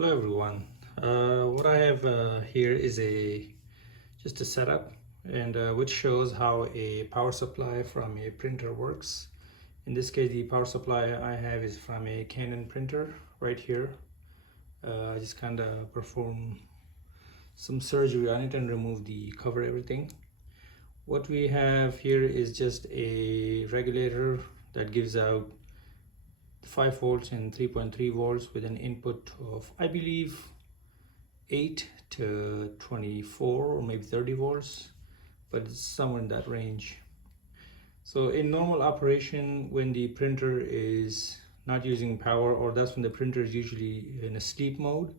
Hello everyone. What I have here is just a setup and which shows how a power supply from a printer works. In this case, the power supply I have is from a Canon printer right here. I just kind of perform some surgery on it and remove the cover, everything. What we have here is just a regulator that gives out 5 volts and 3.3 volts with an input of, I believe, 8 to 24 or maybe 30 volts, but it's somewhere in that range. So in normal operation, when the printer is not using power, or that's when the printer is usually in a sleep mode,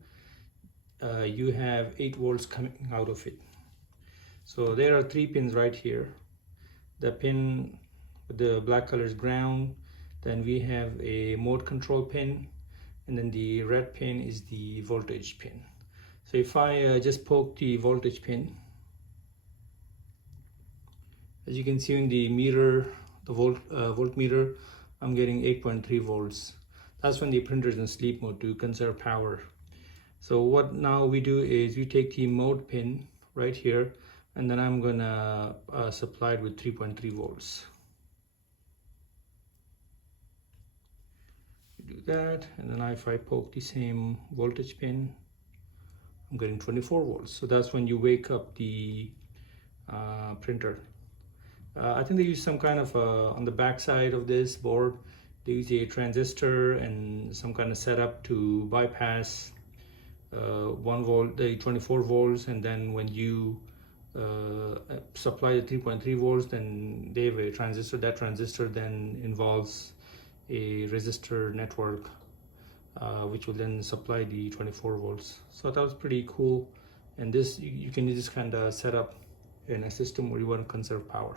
you have 8 volts coming out of it. So there are 3 pins right here. The pin with the black color is ground, then we have a mode control pin, and then the red pin is the voltage pin. So if I just poke the voltage pin, as you can see in the meter, the voltmeter, I'm getting 8.3 volts. That's when the printer is in sleep mode to conserve power. So what now we do is we take the mode pin right here, and then I'm gonna supply it with 3.3 volts. Do that, and then if I poke the same voltage pin, I'm getting 24 volts. So that's when you wake up the printer. I think they use some kind of on the back side of this board, they use a transistor and some kind of setup to bypass 1 volt, the 24 volts, and then when you supply the 3.3 volts, then they have a transistor. That transistor then involves a resistor network which will then supply the 24 volts. So that was pretty cool, and this you can just kind of set up in a system where you want to conserve power.